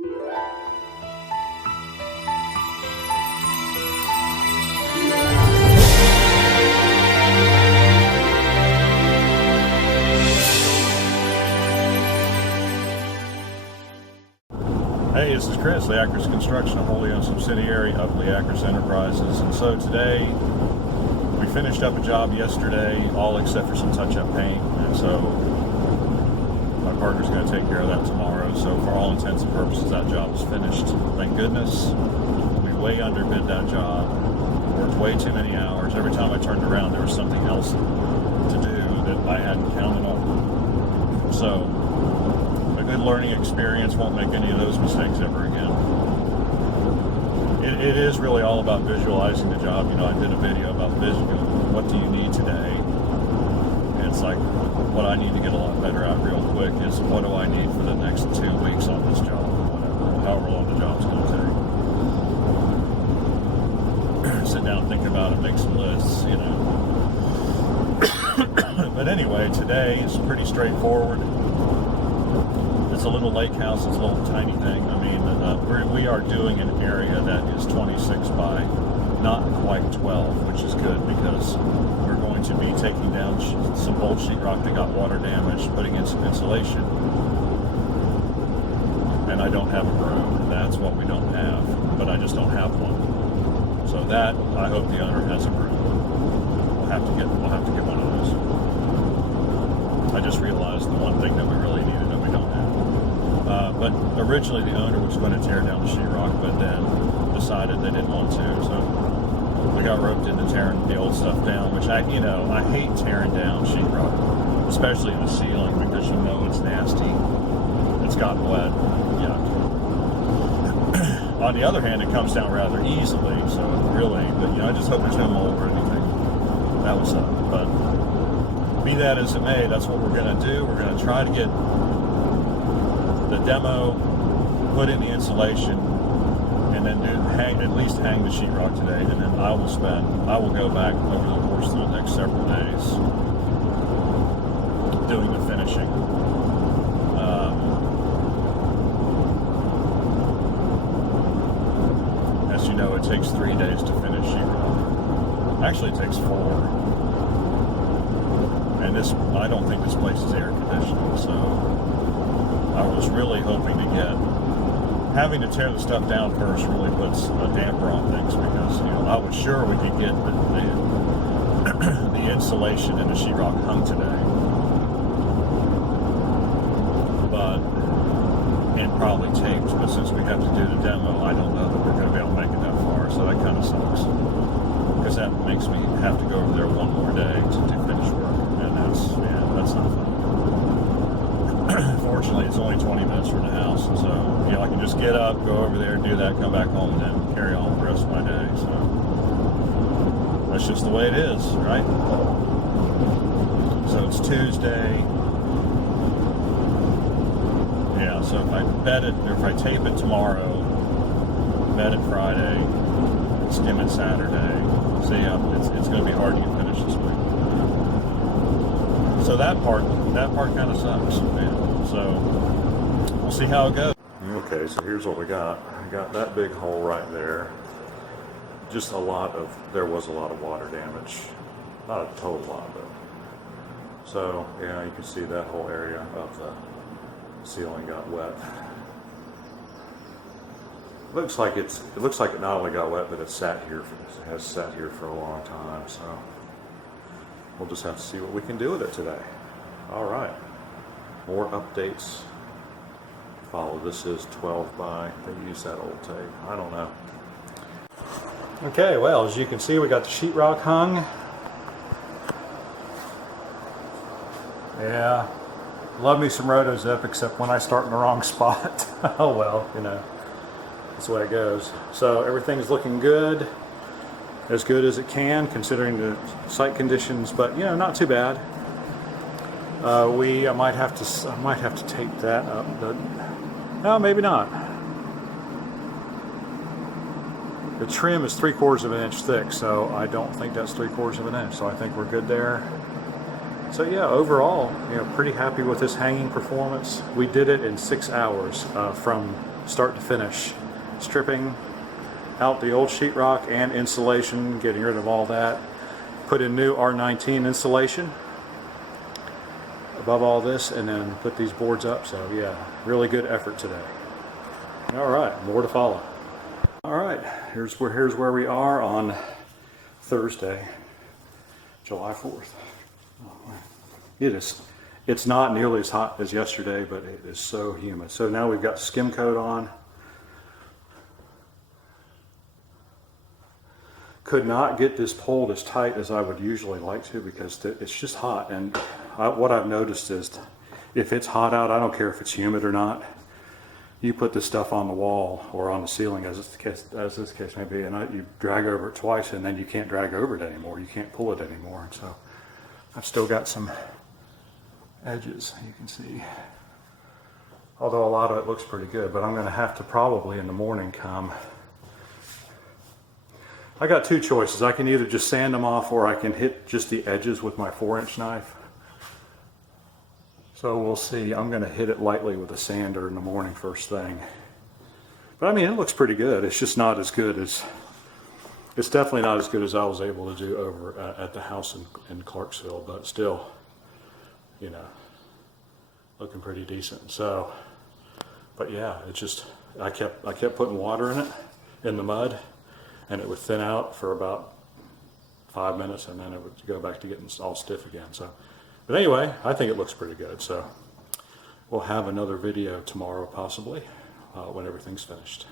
Hey, this is Chris, Lee Akers Construction, a wholly owned subsidiary of Lee Akers Enterprises. And so today, we finished up a job yesterday, all except for some touch-up paint. And so my partner's going to take care of that tomorrow. So for all intents and purposes, that job is finished. Thank goodness. We way underbid that job. Worked way too many hours. Every time I turned around, there was something else to do that I hadn't counted on. So a good learning experience. Won't make any of those mistakes ever again. It is really all about visualizing the job. You know, I did a video about what do you need today? And it's like, what I need to get a lot better at real quick is what do I need for the next 2 weeks on this job, whatever, however long the job's going to take. Sit down, think about it, make some lists, you know. But anyway, today is pretty straightforward. It's a little lake house. It's a little tiny thing. I mean, we are doing an area that is 26 by not quite 12, which is good because we're going to be taking down some old sheetrock that got water damage, putting in some insulation. And I don't have a broom. That's what we don't have. But I just don't have one. So that, I hope the owner has a broom. We'll have to get one of those. I just realized the one thing that we really needed that we don't have. But originally the owner was going to tear down the sheetrock, but then decided they didn't want to. So we got roped into tearing the old stuff down, which I hate tearing down sheetrock, especially the ceiling, because you know it's nasty. It's gotten wet. Yuck. On the other hand, it comes down rather easily. So really, but I just hope there's no mold or anything. That was up. But be that as it may, that's what we're going to do. We're going to try to get the demo, put in the insulation, and then at least hang the sheetrock today. And then I will go back over the course of the next several days doing the finishing. As you know, it takes 3 days to finish sheetrock. Actually, it takes 4. And I don't think this place is air conditioned, so I was really hoping to having to tear the stuff down first really puts a damper on things, because I was sure we could get the insulation and the sheetrock hung today, and probably taped. But since we have to do the demo, I don't know that we're going to be able to make it that far. So that kind of sucks, because that makes me have to go over there one more day to do finish work, and that's not fun. Fortunately, it's only 20 minutes from the house, and so I can just get up, go over there, do that, come back home, and then carry on the rest of my day. So that's just the way it is, right? So it's Tuesday. Yeah. So if I tape it tomorrow, bed it Friday, skim it Saturday. So it's going to be hard to get finished this week. So that part kind of sucks, man. So we'll see how it goes. Okay, so here's what we got. I got that big hole right there. Just there was a lot of water damage. Not a total lot, but. So, yeah, you can see that whole area of the ceiling got wet. It looks like it not only got wet, but it has sat here for a long time, so we'll just have to see what we can do with it today. All right. More updates follow. This is 12 by, they use that old tape. I don't know. Okay, well, as you can see, we got the sheetrock hung. Yeah, love me some Rotozip, except when I start in the wrong spot. Oh well, that's the way it goes. So everything's looking good as it can, considering the site conditions, but not too bad. I might have to tape that up, but no, maybe not. The trim is 3/4 of an inch thick, so I don't think that's 3/4 of an inch. So I think we're good there. So yeah, overall, pretty happy with this hanging performance. We did it in 6 hours from start to finish. Stripping out the old sheetrock and insulation, getting rid of all that. Put in new R19 insulation above all this, and then put these boards up. So yeah, really good effort today. All right, more to follow. All right, here's where we are on Thursday, July 4th. It's not nearly as hot as yesterday, but it is so humid. So now we've got skim coat on. Could not get this pulled as tight as I would usually like to because it's just hot. And what I've noticed is if it's hot out, I don't care if it's humid or not, you put this stuff on the wall or on the ceiling, as this case may be, and you drag over it twice, and then you can't drag over it anymore. You can't pull it anymore. And so I've still got some edges, you can see. Although a lot of it looks pretty good, but I'm going to have to probably in the morning come. I got two choices. I can either just sand them off or I can hit just the edges with my 4-inch knife. So we'll see. I'm going to hit it lightly with a sander in the morning first thing. But I mean, it looks pretty good. It's just not as good as, it's definitely not as good as I was able to do over at the house in Clarksville, but still, you know, looking pretty decent. So, but yeah, it's just, I kept putting water in it, in the mud, and it would thin out for about 5 minutes, and then it would go back to getting all stiff again. So, but anyway, I think it looks pretty good. So we'll have another video tomorrow, possibly, when everything's finished.